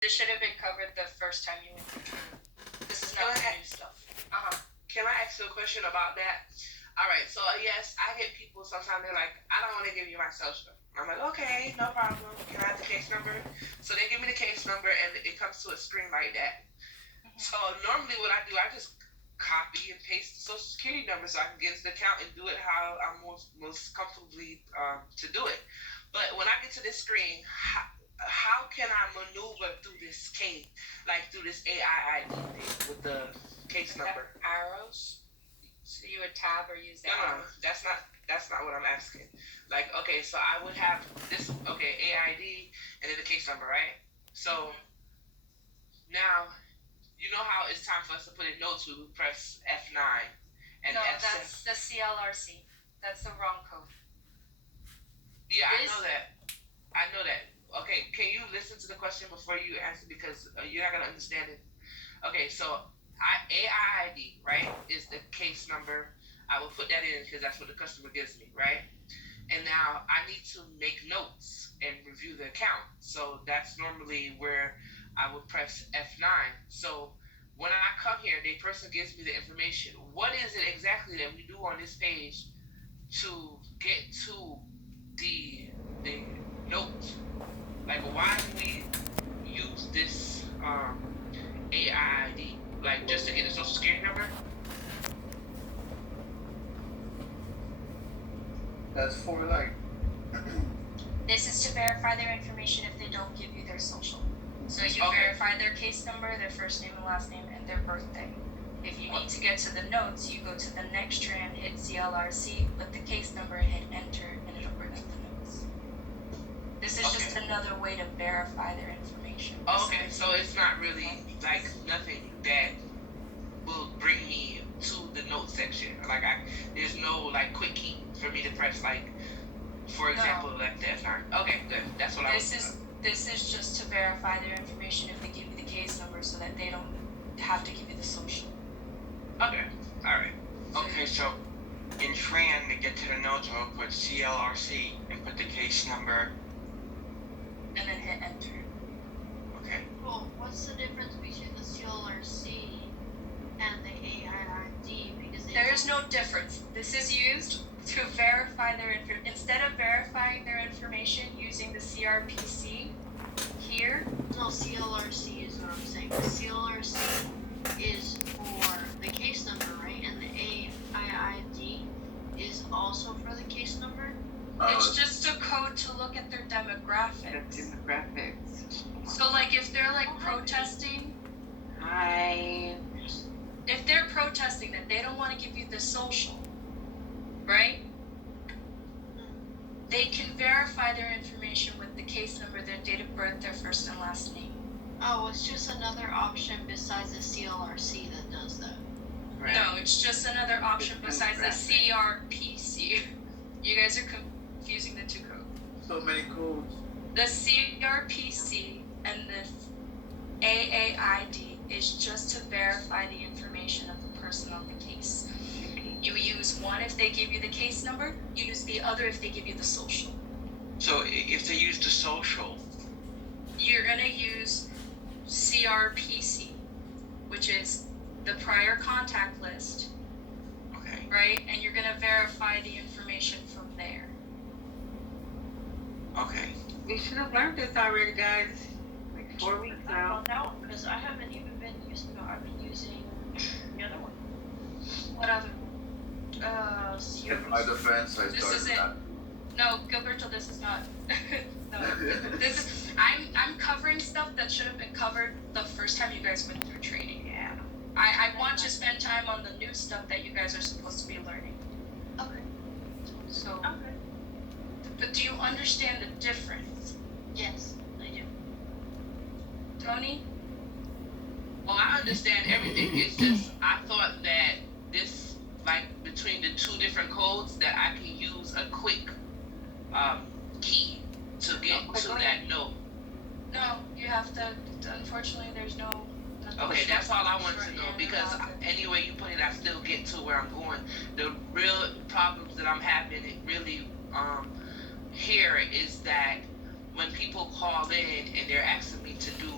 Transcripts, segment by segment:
This should have been covered the first time you went through training. This is not new stuff. Can I ask you a question about that? All right, so yes, I get people sometimes they're like, I don't want to give you my social. I'm like, okay, no problem. Can I have the case number? So they give me the case number and it comes to a screen like that. So normally what I do, I just copy and paste the social security number so I can get into the account and do it how I'm most comfortably to do it. But when I get to this screen, how can I maneuver through this case, like through this AIID thing with the case number? Arrows? So you would tab or use that? No, that's not what I'm asking. Like, okay, so I would have this, okay, AID and then the case number, right? So now, you know how it's time for us to put in notes, we would press F9 and no, F7. That's the CLRC. That's the wrong code. Yeah, I know that. Okay, can you listen to the question before you answer because you're not going to understand it? Okay, so AIID, right, is the case number. I will put that in because that's what the customer gives me, right? And now I need to make notes and review the account. So that's normally where I would press F9. So when I come here, the person gives me the information. What is it exactly that we do on this page to get to the note? Like, why do we use this AID? Like, just to get the social security number? That's for like. This is to verify their information if they don't give you their social. So you verify their case number, their first name and last name, and their birthday. If you need to get to the notes, you go to the next strand, hit CLRC, put the case number, hit enter, and it'll bring up the notes. This is just another way to verify their information. Okay, so it's not really like nothing that will bring me to the note section. Like there's no like quick key for me to press, like, for example, like the F9. Okay, good. That's what This is just to verify their information if they give you the case number so that they don't have to give you the social. Okay, alright. Okay, so in Tran, to get to the notes, I'll put CLRC and put the case number. And then hit enter. Okay. Well, what's the difference between the CLRC and the AIID? Because there is no difference. This is used to verify their information. Instead of verifying their information using the CRPC here. No, CLRC is what I'm saying. The CLRC is for the case number, right? And the AIID is also for the case number? It's just a code to look at their demographics. So like if they're like protesting. If they're protesting that they don't want to give you the social, right? They can verify their information with the case number, their date of birth, their first and last name. Oh, it's just another option besides the CLRC that does that. Right. No, it's just another option besides the CRPC. You guys are confusing the two codes. So many codes. The CRPC and the AAID is just to verify the information of the person on the case. You use one if they give you the case number, you use the other if they give you the social. So if they use the social, you're gonna use CRPC, which is the prior contact list. Okay. Right? And you're gonna verify the information from there. Okay. We should have learned this already, guys. Like 4 weeks now. No, because I haven't even been using it. I've been using the other one. What other? In my defense, I started that. No, Gilberto, this is not. No, this is. I'm covering stuff that should have been covered the first time you guys went through training. Yeah. I want to spend time on the new stuff that you guys are supposed to be learning. Okay. So. Okay. But do you understand the difference? Yes, I do. Tony? Well, I understand everything. It's just I thought that this, like, between the two different codes, that I can use a quick key to get to that note. No, you have to. Unfortunately, there's no. Okay, that's all I wanted to know, because any way you put it, I still get to where I'm going. The real problems that I'm having, it really here is that when people call in and they're asking me to do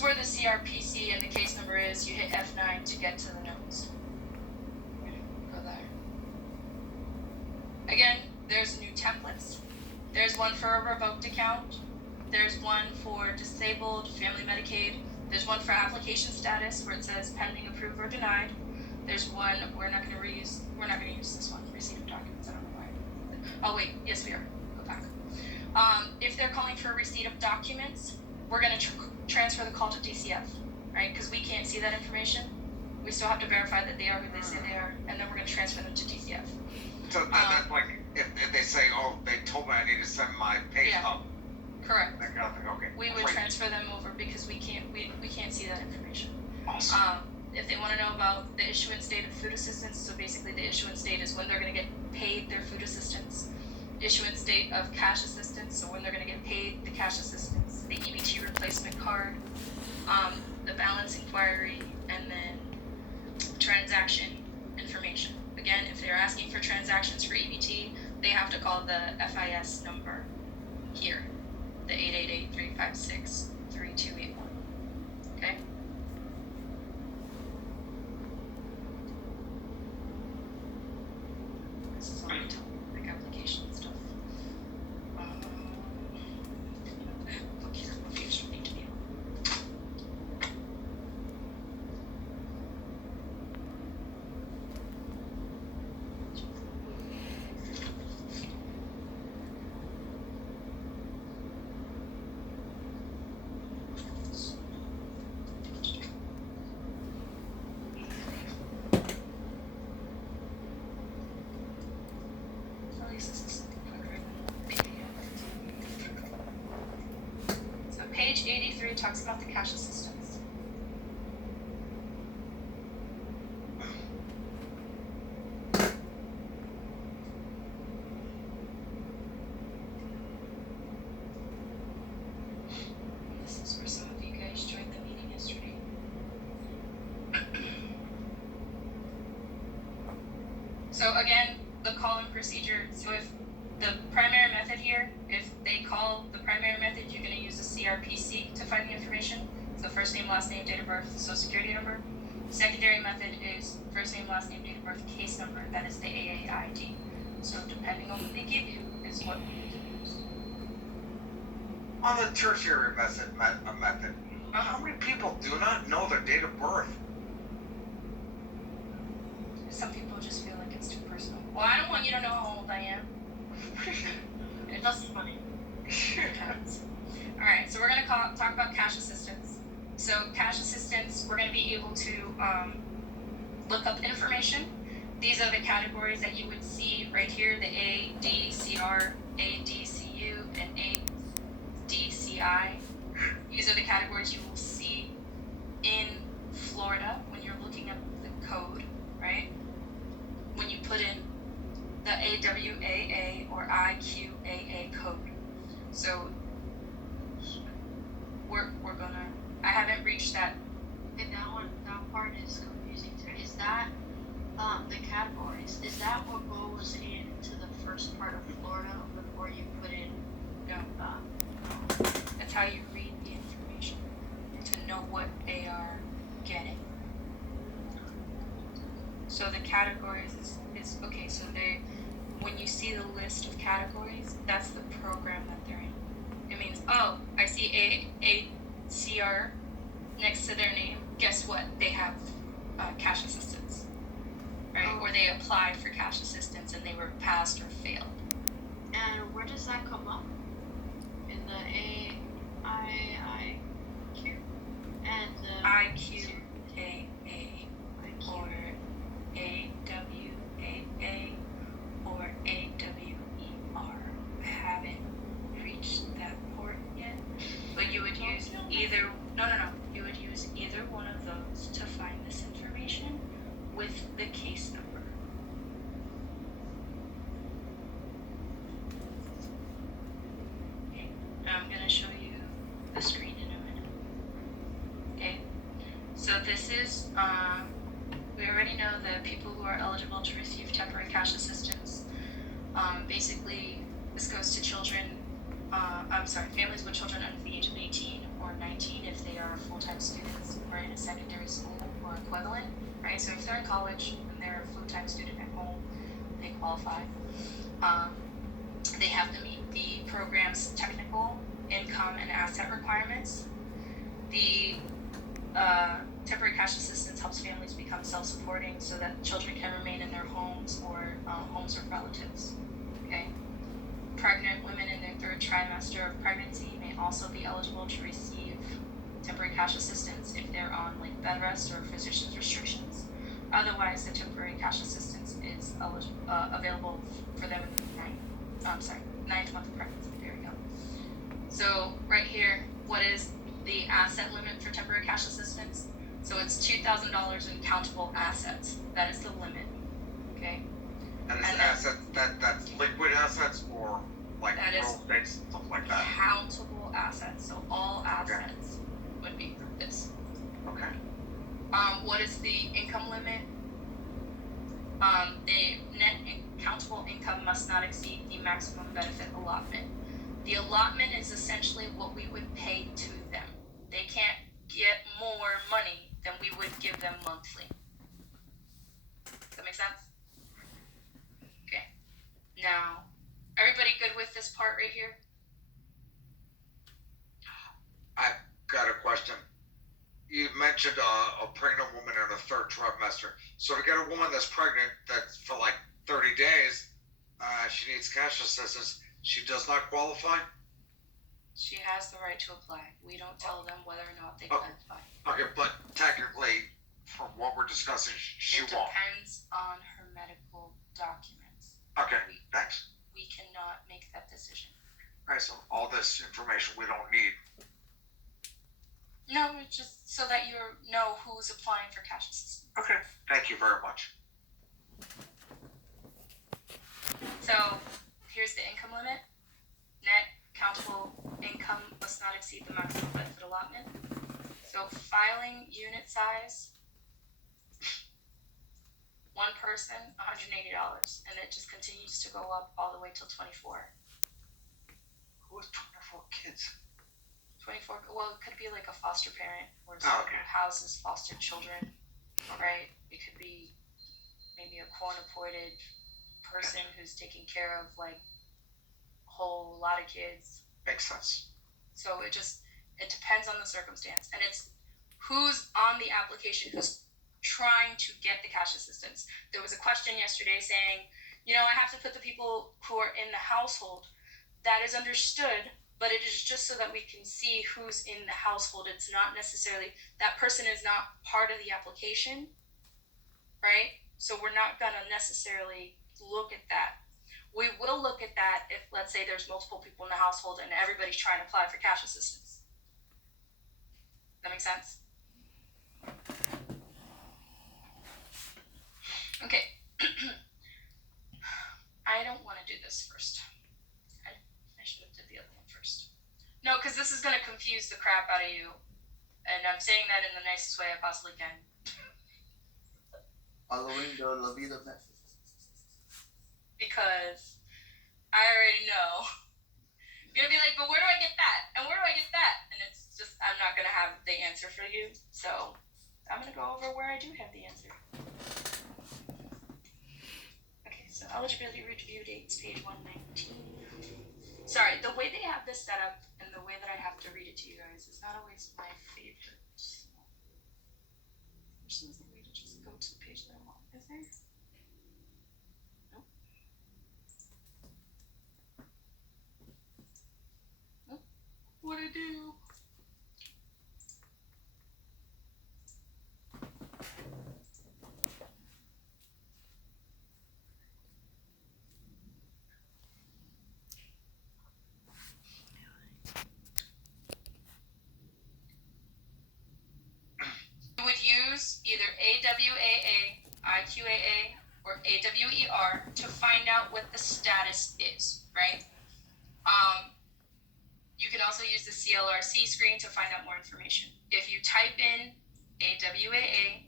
is where the CRPC and the case number is. You hit F9 to get to the notes. Go there. Again, there's new templates. There's one for a revoked account. There's one for disabled, family Medicaid. There's one for application status where it says pending, approved, or denied. There's one, we're not gonna use this one, receipt of documents, I don't know why. Oh wait, yes we are, go back. If they're calling for a receipt of documents, we're gonna transfer the call to DCF, right? Because we can't see that information. We still have to verify that they are who they say they are, and then we're gonna transfer them to DCF. So that's like, if they say, oh, they told me I need to send my pay stub. Correct. That kind of thing, okay. We would Great. transfer them over because we can't see that information. Awesome. If they want to know about the issuance date of food assistance, so basically the issuance date is when they're going to get paid their food assistance. Issuance date of cash assistance, so when they're going to get paid the cash assistance. The EBT replacement card, the balance inquiry, and then transaction information. Again, if they're asking for transactions for EBT, they have to call the FIS number here, the 888-356-3281. Okay? This is all the like application stuff. Look here, what page do I need to be on? At least this is something quick right now. PDF. So page 83 talks about the cash assistance. This is where some of you guys joined the meeting yesterday. So again, the call-in procedure. So if the primary method here, if they call the primary method, you're going to use a CRPC to find the information. So first name, last name, date of birth, social security number. Secondary method is first name, last name, date of birth, case number. That is the AAID. So depending on what they give you is what we need to use. On the tertiary method, how many people do not know their date of birth? Some people just feel like it's too personal. Well, I don't want you to know how old I am. It's just funny. Alright, so we're going to talk about cash assistance. So cash assistance, we're going to be able to look up information. These are the categories that you would see right here, the A, D, CR, A, D, CU, and A, D, CI. These are the categories you will see in Florida when you're looking up the code, right? When you put in the AWAA or IQAA code. So we're gonna, I haven't reached that. And that part is confusing too. Is that the categories? Is that what goes into the first part of Florida before you put in? No. That's how you read the information to know what they are getting. So the categories is okay. So when you see the list of categories, that's the program that they're in. It means, oh, I see a CR next to their name. Guess what? They have cash assistance, right? Oh. Or they applied for cash assistance and they were passed or failed. And where does that come up? In the AIIQ and the IQAA or AWAA or AWER. I haven't reached that port yet, but you would use either. No. You would use either one of those to find this information with the case number. Okay, now I'm going to show you the screen in a minute. Okay, so this is, we already know that people who are eligible to receive temporary cash assistance, basically this goes to children, families with children under the age of 18 or 19 if they are full-time students or in a secondary school or equivalent, right? So if they're in college and they're a full-time student at home, they qualify. They have to meet the program's technical, income, and asset requirements. The temporary cash assistance helps families become self-supporting so that children can remain in their homes or homes with relatives. Okay. Pregnant women in their third trimester of pregnancy may also be eligible to receive temporary cash assistance if they're on like bed rest or physician's restrictions. Otherwise, the temporary cash assistance is available for them in the ninth month of pregnancy. There we go. So right here, what is the asset limit for temporary cash assistance? So it's $2,000 in countable assets. That is the limit. Okay. And is assets that's liquid assets or like that real is estate stuff like that? Countable assets. So all assets would be this. Okay. What is the income limit? The net countable income must not exceed the maximum benefit allotment. The allotment is essentially what we would pay to them. They can't get more money than we would give them monthly. Does that make sense? Okay. Now, everybody good with this part right here? I've got a question. You mentioned a pregnant woman in the third trimester. So to get a woman that's pregnant that's for like 30 days, she needs cash assistance. She does not qualify? She has the right to apply. We don't tell them whether or not they qualify. Okay, but technically, from what we're discussing, she It won't. depends on her medical documents. Okay, thanks. We cannot make that decision. All right, so all this information we don't need. No, it's just so that you know who's applying for cash assistance. Okay, thank you very much. So here's the income limit. Net countable income must not exceed the maximum benefit allotment. So filing unit size, one person, $180, and it just continues to go up all the way till 24. Who has 24 kids? 24, well, it could be like a foster parent or someone who houses foster children, right? It could be maybe a court-appointed person who's taking care of like a whole lot of kids. Makes sense. So it depends on the circumstance, and it's who's on the application who's trying to get the cash assistance. There was a question yesterday saying, I have to put the people who are in the household. That is understood, but it is just so that we can see who's in the household. It's not necessarily, that person is not part of the application, right? So we're not gonna necessarily look at that. We will look at that if, let's say, there's multiple people in the household and everybody's trying to apply for cash assistance. That make sense? Okay. I don't want to do this first. I should have did the other one first. No, because this is going to confuse the crap out of you. And I'm saying that in the nicest way I possibly can. Following the La Vida method. Because I already know. You're going to be like, but where do I get that? And where do I get that? And it's just, I'm not going to have the answer for you. So I'm going to go over where I do have the answer. Okay, so eligibility review dates, page 119. Sorry, the way they have this set up and the way that I have to read it to you guys is not always my favorite. There's no way to just go to the page that I want, is there? Nope. Nope. What'd I do? You would use either AWAA, IQAA, or AWER to find out what the status is, right? You can also use the CLRC screen to find out more information. If you type in AWAA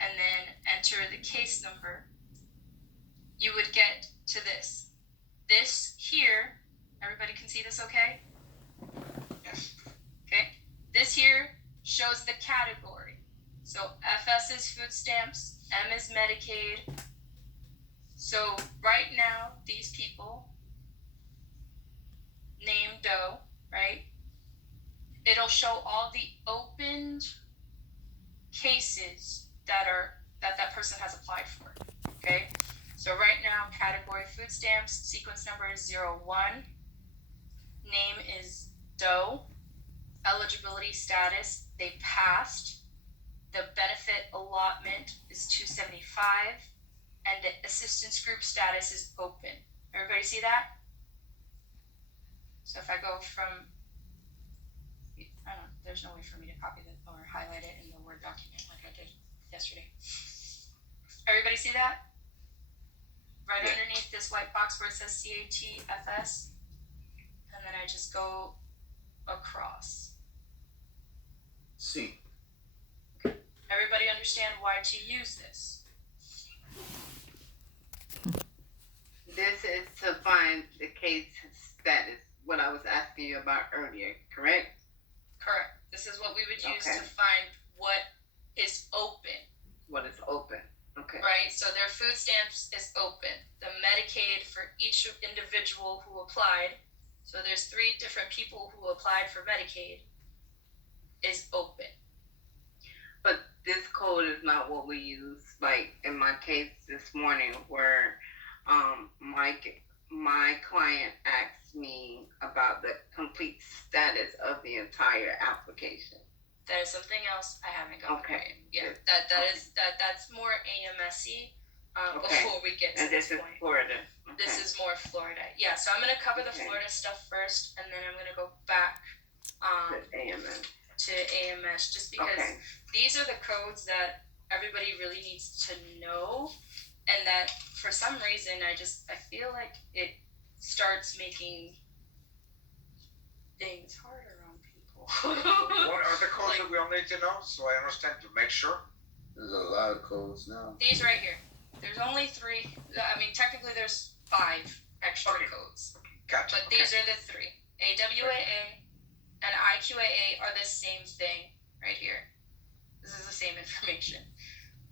and then enter the case number, you would get to this. This here, everybody can see this okay? Yes. Okay. shows the category. So FS is food stamps, M is Medicaid. So right now, these people named Doe, right? It'll show all the opened cases that person has applied for. Okay? So right now, category food stamps, sequence number is 01. Name is Doe. Eligibility status, they passed. The benefit allotment is $275, and the assistance group status is open. Everybody see that? So if I go from, I don't know, there's no way for me to copy that or highlight it in the Word document like I did yesterday. Everybody see that? Right underneath this white box where it says CATFS, and then I just go across. C. Everybody understand why to use this? This is to find the case status, what I was asking you about earlier, correct? Correct. This is what we would use Okay. to find what is open, What is open? Okay. right? So their food stamps is open. The Medicaid for each individual who applied, so there's 3 different people who applied for Medicaid, is open. But this code is not what we use, like in my case this morning where my client asked me about the complete status of the entire application. That is something else I haven't gone Okay. over yet. Yeah, Okay. that's more AMSE Okay. before we get to And this this is point. Florida. Okay. This is more Florida. Yeah, so I'm gonna cover the Okay. Florida stuff first, and then I'm gonna go back The AMN. to AMS just because Okay. these are the codes that everybody really needs to know, and that for some reason I feel like it starts making things harder on people. What are the codes that we all need to know so I understand to make sure? There's a lot of codes now. These right here. There's only 3. I mean, technically there's 5 extra Okay. codes, Gotcha. but these are the 3. AWAA and IQAA are the same thing right here. This is the same information.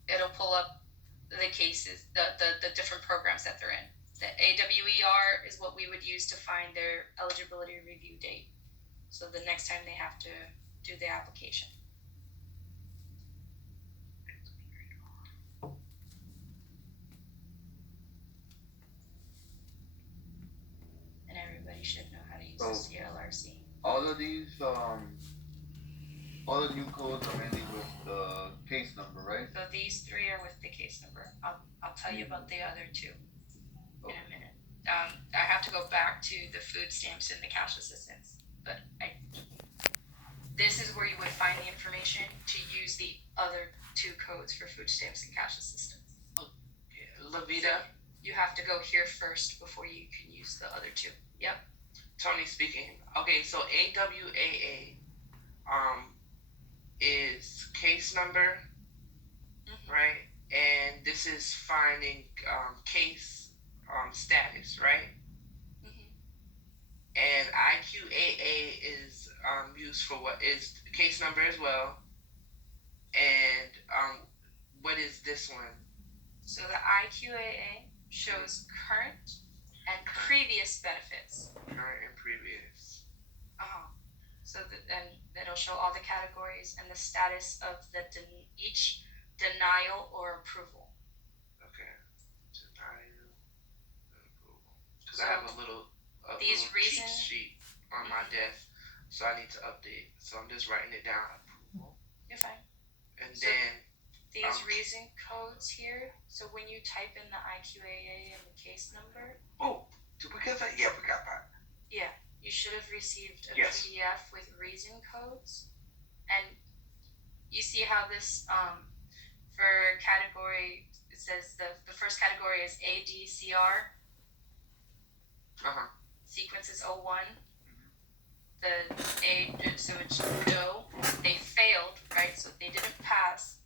It'll pull up the cases, the different programs that they're in. The AWER is what we would use to find their eligibility review date. So the next time they have to do the application. And everybody should know how to use the CLRC. All of these, all the new codes are mainly with the case number, right? So these 3 are with the case number. I'll tell you about the other 2 in a minute. I have to go back to the food stamps and the cash assistance, but this is where you would find the information to use the other 2 codes for food stamps and cash assistance. Lavita, You have to go here first before you can use the other 2. Yep. Tony speaking. Okay, so AWAA is case number, Mhm. right? And this is finding case status, right? Mhm. And IQAA is used for what is case number as well. And what is this one? So the IQAA shows current and previous benefits. Current and previous. So then it'll show all the categories and the status of each denial or approval. Okay. Denial and approval. Because I have a little These cheat reason- sheet on my desk, so I need to update. So I'm just writing it down. Approval. You're fine. And So- then These reason codes here. So when you type in the IQAA and the case number, Did we get that? Yeah, we got that. you should have received a Yes. PDF with reason codes. And you see how this for category, it says the first category is ADCR. Sequence is 01. So it's Doe. They failed, right? So they didn't pass.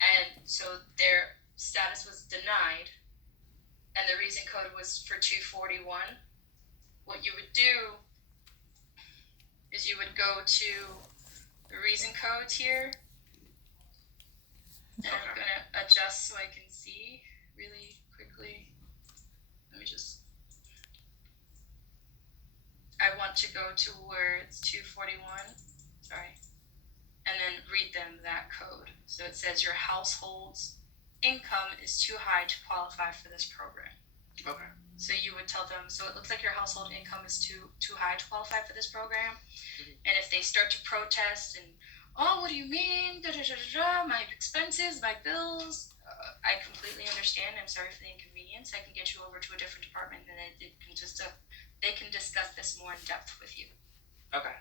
And so their status was denied. And the reason code was for 241. What you would do is you would go to reason codes here. And I'm Okay. gonna adjust so I can see really quickly. Let me just. I want to go to where it's 241. Sorry. And then read them that code. So it says your household's income is too high to qualify for this program. Okay. So you would tell them, so it looks like your household income is too high to qualify for this program. And if they start to protest and, oh, what do you mean? Da, da, da, da, da, my expenses, my bills. I completely understand. I'm sorry for the inconvenience. I can get you over to a different department and they can discuss this more in depth with you. Okay.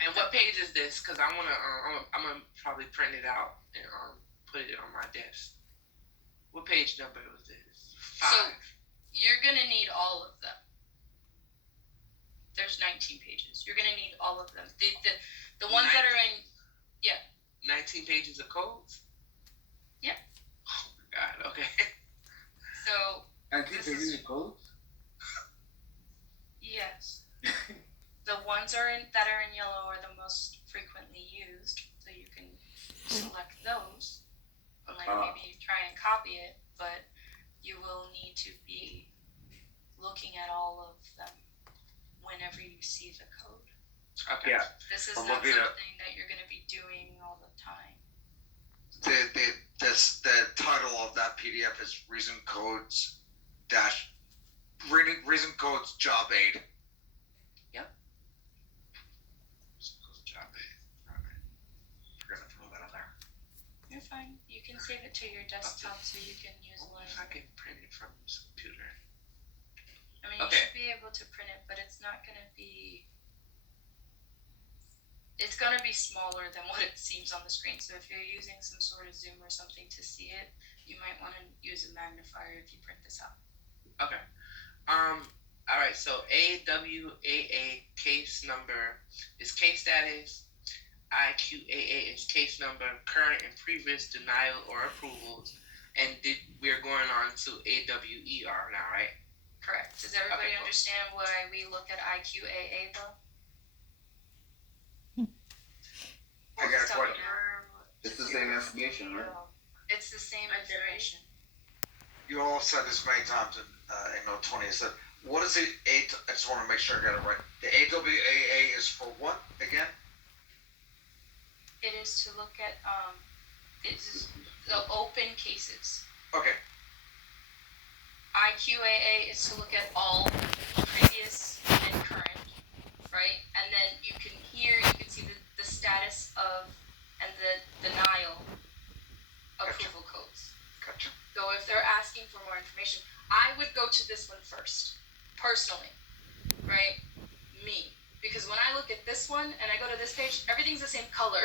And what page is this? Because I'm gonna probably print it out and put it on my desk. What page number was this? 5. So you're gonna need all of them. There's 19 pages. You're gonna need all of them. The ones that are in 19 pages of codes? Yeah. Oh my god, okay. So And This keep is- the codes? yes. The ones that are in yellow are the most frequently used, so you can select those. And maybe try and copy it, but you will need to be looking at all of them whenever you see the code. Okay. Yeah. This is I'm not looking at- something that you're going to be doing all the time. The title of that PDF is Reason Codes Reason Codes Job Aid. Job aid. We're gonna throw that in there. You're fine. You can save it to your desktop so you can use What one. if I can print it from this computer? I mean, you Okay. should be able to print it, but it's not going to be. It's going to be smaller than what it seems on the screen. So if you're using some sort of Zoom or something to see it, you might want to use a magnifier if you print this out. Okay. All right. So AWAA case number is case status. IQAA is case number, current and previous denial or approvals, and we're going on to AWER now, right? Correct. Does everybody Okay, cool. understand why we look at IQAA though? I got a Tell me question. now. It's the same information, right? It's the same information. You all said this many times, and I know Tony has said, what is the I just want to make sure I got it right. The AWAA is for what again? It is to look at it's the open cases. Okay. IQAA is to look at all previous and current, right? And then you can see the status of and the denial approval codes. Gotcha. So if they're asking for more information, I would go to this one first, personally, right? Me. Because when I look at this one and I go to this page, everything's the same color.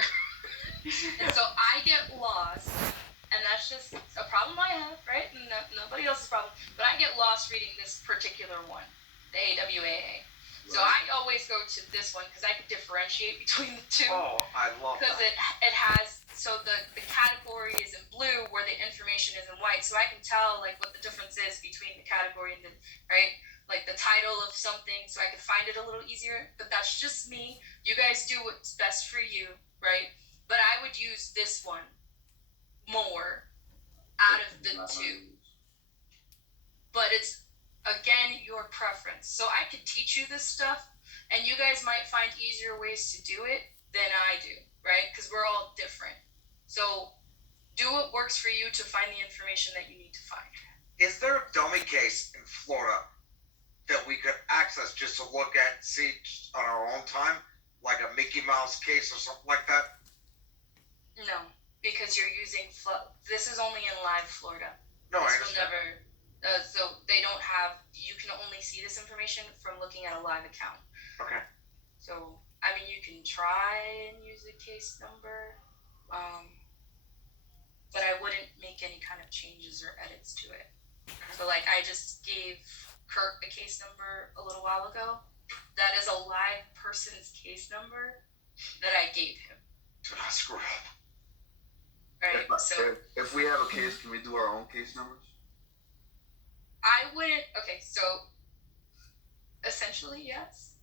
And so I get lost, and that's just a problem I have, right? Nobody else's problem. But I get lost reading this particular one, the AWAA. So I always go to this one because I can differentiate between the two. Oh, I love Because that. it has, so the category is in blue where the information is in white. So I can tell like what the difference is between the category and the, right? Like the title of something, so I can find it a little easier. But that's just me. You guys do what's best for you, right? But I would use this one more out of the two. But it's, again, your preference. So I could teach you this stuff, and you guys might find easier ways to do it than I do, right? Because we're all different. So do what works for you to find the information that you need to find. Is there a dummy case in Florida that we could access just to look at, see on our own time, like a Mickey Mouse case or something like that? No, because you're using this is only in live Florida. No, I This will understand. never. So they don't have. You can only see this information from looking at a live account. Okay. So I mean, you can try and use a case number, but I wouldn't make any kind of changes or edits to it. So like I just gave Kurt a case number a little while ago. That is a live person's case number that I gave him. Do not screw up. Right. So If we have a case, can we do our own case numbers? I wouldn't. Okay, so essentially yes,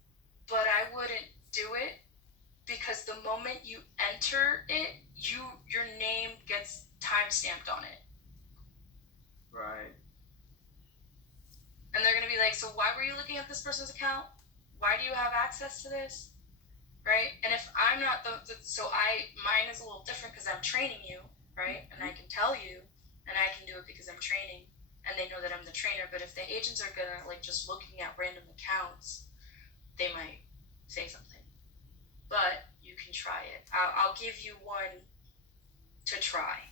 but I wouldn't do it because the moment moment you enter it, your name gets time stamped on it. Right. And they're gonna be like, so why were you looking at this person's account? Why do you have access to this? Right? And if I'm not mine is a little different because I'm training you, right? And I can tell you, and I can do it because I'm training, and they know that I'm the trainer. But if the agents are gonna like just looking at random accounts, they might say something. But you can try it. I'll give you one to try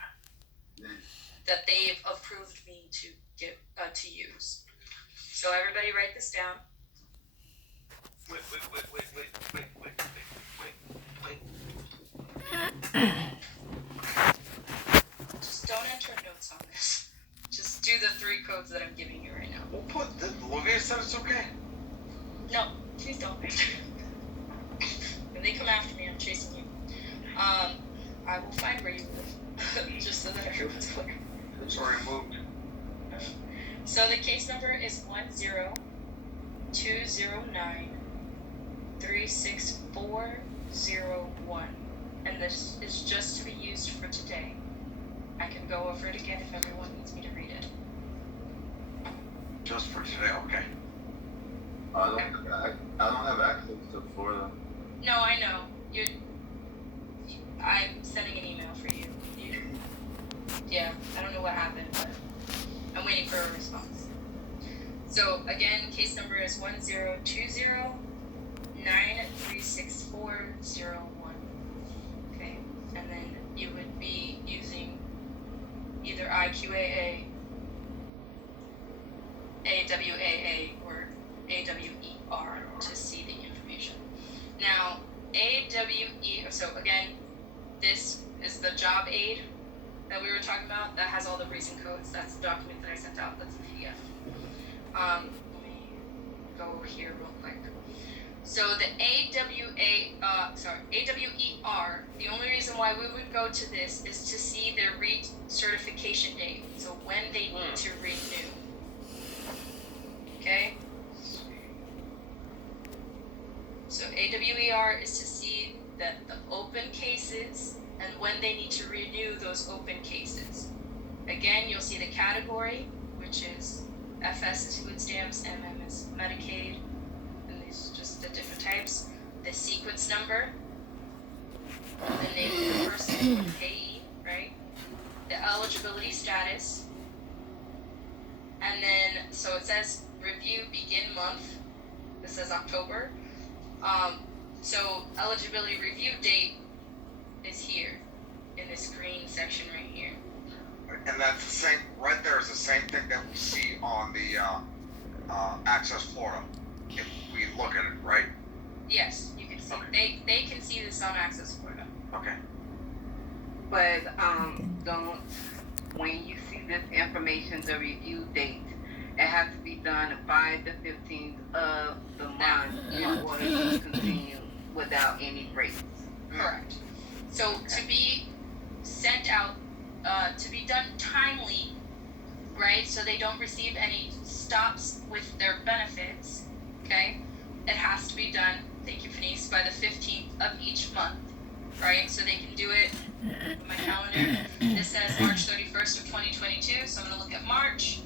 that they've approved me to use. So everybody write this down. Wait. Just don't enter notes on this. Just do the 3 codes that I'm giving you right now. We'll put the Olivia said it's okay. No, please don't. When they come after me, I'm chasing you. I will find where you live, just so that everyone's clear. It's already moved. So the case number is 10209-36401, and this is just to be used for today. I can go over it again if everyone needs me to read it. Just for today, okay. I don't have access to Florida. No, I know. I'm sending an email for you. Yeah, I don't know what happened, but I'm waiting for a response. So again, case number is 10209-36401. Okay, and then you would be using either IQAA, AWAA, or AWER to see the information. Now, AWE, so again, this is the job aid that we were talking about that has all the reason codes. That's the document that I sent out. That's the PDF. Let me go here real quick. So the AWER, the only reason why we would go to this is to see their certification date. So when they need to renew. Okay? So AWER is to see that the open cases and when they need to renew those open cases. Again, you'll see the category, which is FS is food stamps, MM is Medicaid, and these are just the different types. The sequence number, the name of the person, the payee, right? The eligibility status, and then, so it says review begin month. This says October. So eligibility review date is here in this green section right here. And that's the same, right there is the same thing that we see on the Access Florida, if we look at it, right? Yes, you can see. Okay. They can see this on Access Florida. Okay. But don't, when you see this information, the review date, it has to be done by the 15th of the month in order to continue without any breaks. Correct. So to be sent out, to be done timely, right? So they don't receive any stops with their benefits, okay? It has to be done, thank you, Fenice, by the 15th of each month, right? So they can do it, my calendar, this says March 31st of 2022, so I'm gonna look at March,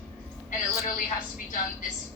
and it literally has to be done this